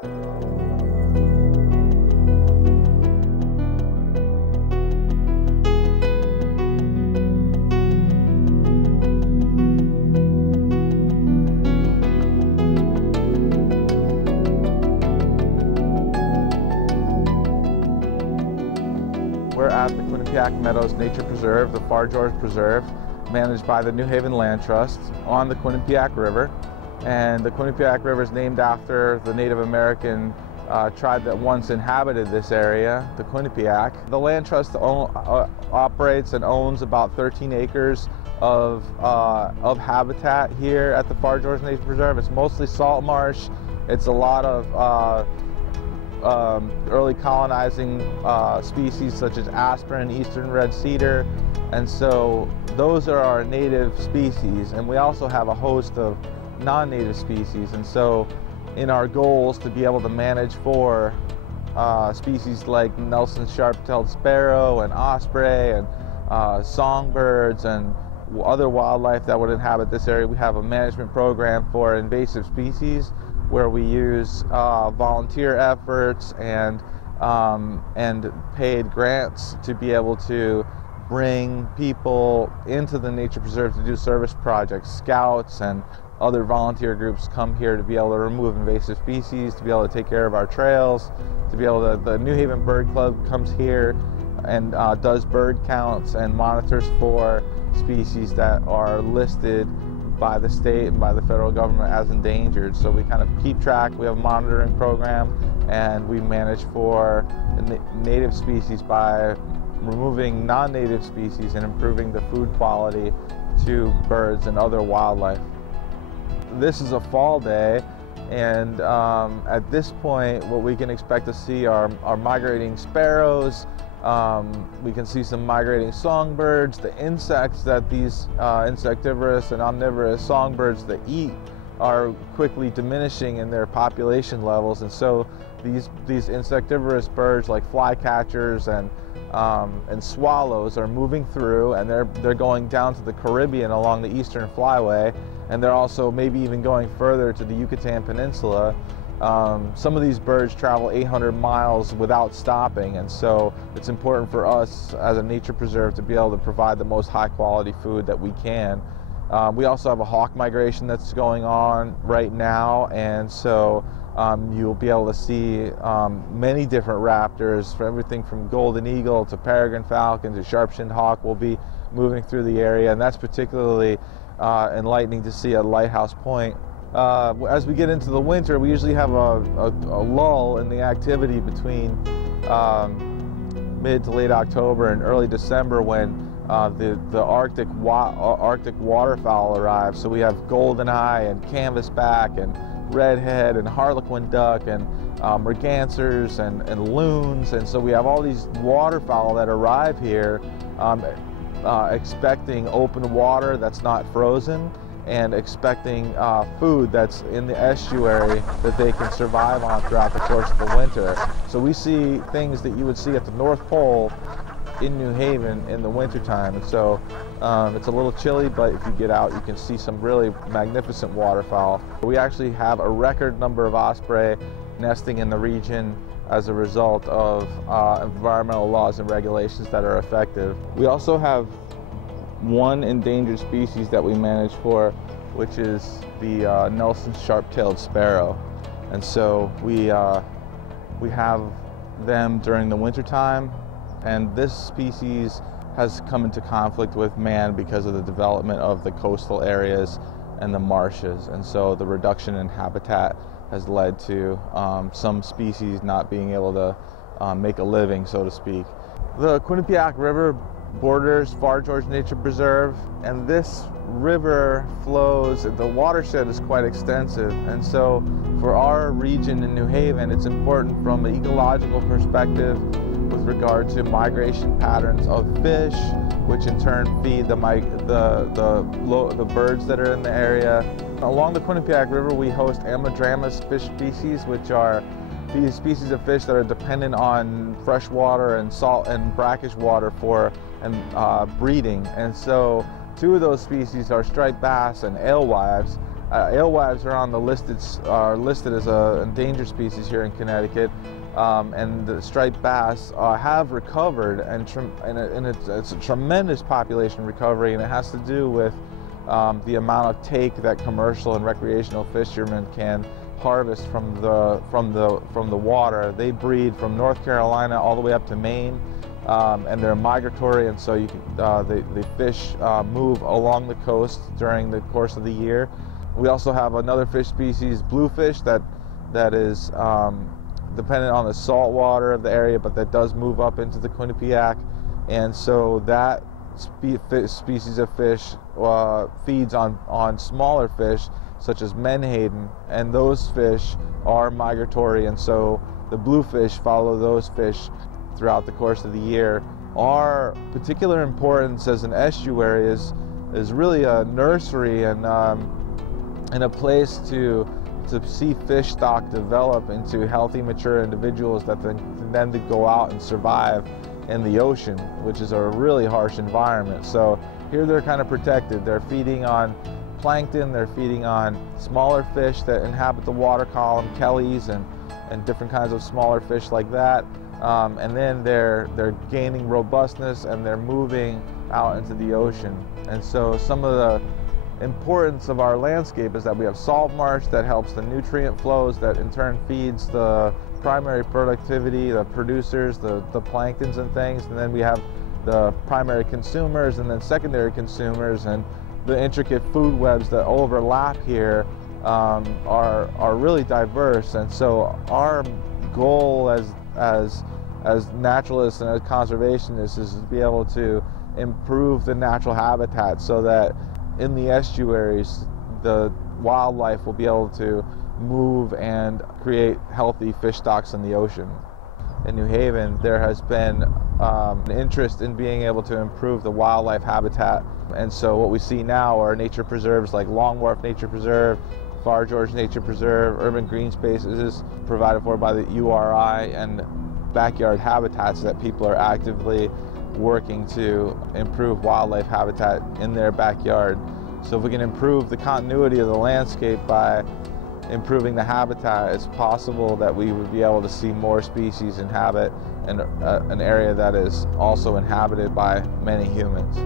We're at the Quinnipiac Meadows Nature Preserve, the Fargeorge Preserve, managed by the New Haven Land Trust on the Quinnipiac River. And the Quinnipiac River is named after the Native American tribe that once inhabited this area, the Quinnipiac. The Land Trust operates and owns about 13 acres of habitat here at the Fargeorge Nature Preserve. It's mostly salt marsh. It's a lot of early colonizing species such as aspen, eastern red cedar, and so those are our native species, and we also have a host of non-native species. And so in our goals to be able to manage for species like Nelson's sharp-tailed sparrow and osprey and songbirds and other wildlife that would inhabit this area, we have a management program for invasive species where we use volunteer efforts and paid grants to be able to bring people into the nature preserve to do service projects. Scouts and other volunteer groups come here to be able to remove invasive species, to be able to take care of our trails, to be able to, the New Haven Bird Club comes here and does bird counts and monitors for species that are listed by the state and by the federal government as endangered. So we kind of keep track. We have a monitoring program, and we manage for native species by removing non-native species and improving the food quality to birds and other wildlife. This is a fall day, and at this point what we can expect to see are migrating sparrows. We can see some migrating songbirds. The insects that these insectivorous and omnivorous songbirds that eat are quickly diminishing in their population levels, and so these insectivorous birds like flycatchers and swallows are moving through, and they're going down to the Caribbean along the Eastern Flyway, and they're also maybe even going further to the Yucatan Peninsula. Some of these birds travel 800 miles without stopping, and so it's important for us as a nature preserve to be able to provide the most high quality food that we can. We also have a hawk migration that's going on right now, and so you'll be able to see many different raptors, for everything from golden eagle to peregrine falcon to sharp-shinned hawk will be moving through the area, and that's particularly enlightening to see at Lighthouse Point. As we get into the winter, we usually have a lull in the activity between mid to late October and early December when the Arctic waterfowl arrive. So we have goldeneye and canvasback and redhead and harlequin duck and mergansers and loons, and so we have all these waterfowl that arrive here expecting open water that's not frozen, and expecting food that's in the estuary that they can survive on throughout the course of the winter. So we see things that you would see at the North Pole in New Haven in the wintertime. And so it's a little chilly, but if you get out, you can see some really magnificent waterfowl. We actually have a record number of osprey nesting in the region as a result of environmental laws and regulations that are effective. We also have one endangered species that we manage for, which is the Nelson's sharp-tailed sparrow. And so we have them during the wintertime, and this species has come into conflict with man because of the development of the coastal areas and the marshes, and so the reduction in habitat has led to some species not being able to make a living, so to speak. The Quinnipiac River borders Fargeorge Nature Preserve, and this river flows, the watershed is quite extensive, and so for our region in New Haven, it's important from an ecological perspective with regard to migration patterns of fish, which in turn feed the birds that are in the area. Along the Quinnipiac River, we host ammodramus fish species, which are these species of fish that are dependent on fresh water and salt and brackish water for breeding. And so two of those species are striped bass and alewives, alewives are listed as an endangered species here in Connecticut, and the striped bass have recovered, and it's a tremendous population recovery, and it has to do with the amount of take that commercial and recreational fishermen can harvest from the water. They breed from North Carolina all the way up to Maine, and they're migratory, and so the fish move along the coast during the course of the year. We also have another fish species, bluefish, that is dependent on the salt water of the area, but that does move up into the Quinnipiac, and so that species of fish feeds on smaller fish such as menhaden, and those fish are migratory, and so the bluefish follow those fish throughout the course of the year. Our particular importance as an estuary is really a nursery and a place to see fish stock develop into healthy, mature individuals that then to go out and survive in the ocean, which is a really harsh environment. So here they're kind of protected. They're feeding on plankton, they're feeding on smaller fish that inhabit the water column, kellies and different kinds of smaller fish like that. And then they're gaining robustness and they're moving out into the ocean. And so some of the importance of our landscape is that we have salt marsh that helps the nutrient flows, that in turn feeds the primary productivity, the producers, the planktons and things, and then we have the primary consumers and then secondary consumers, and the intricate food webs that overlap here are really diverse. And so our goal as naturalists and as conservationists is to be able to improve the natural habitat so that in the estuaries the wildlife will be able to move and create healthy fish stocks in the ocean. In New Haven, there has been an interest in being able to improve the wildlife habitat, and so what we see now are nature preserves like Long Wharf Nature Preserve, Fargeorge Nature Preserve, urban green spaces provided for by the URI, and backyard habitats that people are actively working to improve wildlife habitat in their backyard. So if we can improve the continuity of the landscape by improving the habitat, it's possible that we would be able to see more species inhabit an area that is also inhabited by many humans.